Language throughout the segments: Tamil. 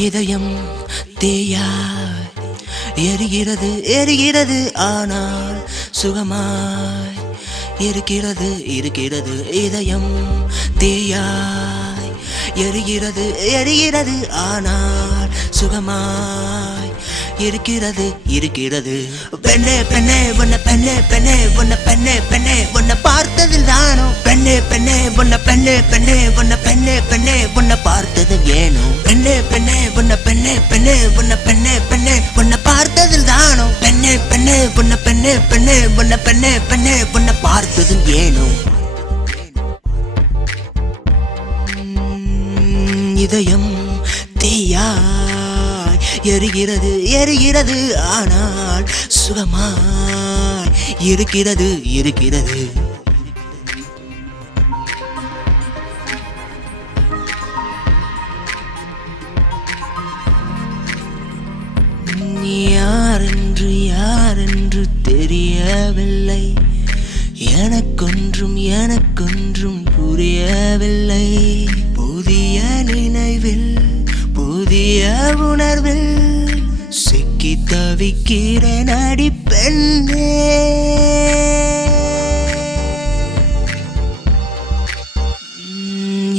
இதயம் தீயாய் எரிகிறது எரிகிறது ஆனால் சுகமாய் இருக்கிறது இருக்கிறது இதயம் தீயாய் எரிகிறது எரிகிறது ஆனால் சுகமாய் இருக்கிறது இருக்கிறது பெண்ணே பெண்ணே உன்னை பெண்ணே பெண்ணே உன்னை பெண்ணே பெண்ணே உன்னை பார்த்ததில் தானோ பெண்ணே பெண்ணே உன்னை பெண்ணே பெண்ணே உன்னை பெண்ணே பெண்ணே உன்னை பார்த்தது ஏனோ பெண்ணே பெண்ணே உன்னை பெண்ணே பெண்ணே உன்னை பெண்ணே பெண்ணே உன்னை பார்த்ததில் தானோ பெண்ணே பெண்ணே உன்னை பெண்ணே பெண்ணே உன்னை பெண்ணே பெண்ணே உன்னை பார்த்தது ஏனோ இதயம் தீயாய் எரிகிறது எரிகிறது ஆனால் சுகமாய் இருக்கிறது இருக்கிறது யாரென்று தெரியவில்லை எனக்கொன்றும் புரியவில்லை புதிய நினைவில் புதிய உணர்வில் சிக்கி தவிக்கிறேன் அடி பெண்ணே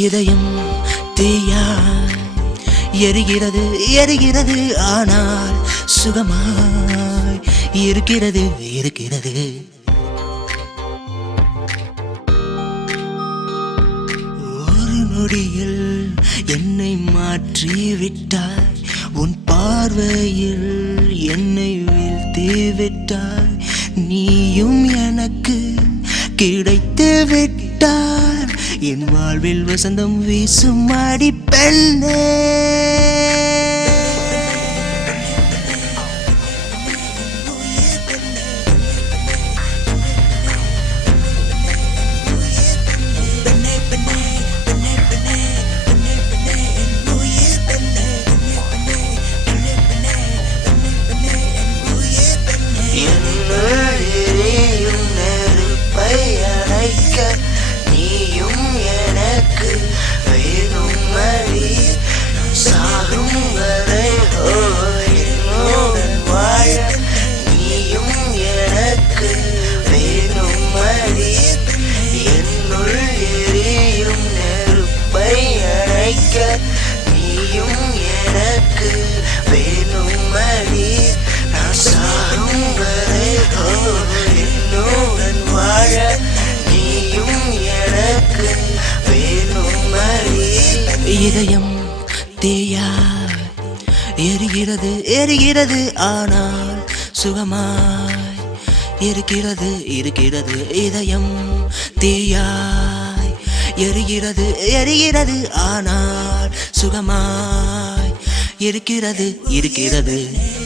இதயம் தீயாய் எரிகிறது எரிகிறது ஆனால் சுகமாய் இருக்கிறது இருக்கிறது நொடியில் என்னை மாற்றி விட்டாய் உன் பார்வையில் என்னை வீழ்த்தி விட்டாய் நீயும் எனக்கு கிடைத்து விட்டார் என் வாழ்வில் வசந்தம் வீசும் அடி பெண்ணே நீயும் எனக்கு வேணும் மடி சாகும் வரை என்னுடன் வாழ நீயும் எனக்கு வேணும் மடி என்னுள் எரியும் நெருப்பை அணைக்க நீயும் எனக்கு வேணும் மடி நான் சாகும் வரை என்னுடன் வாழ இதயம் தீயாய் எரிகிறது எரிகிறது ஆனால் சுகமாய் இருக்கிறது இருக்கிறது இதயம் தீயாய் எரிகிறது எரிகிறது ஆனால் சுகமாய் இருக்கிறது இருக்கிறது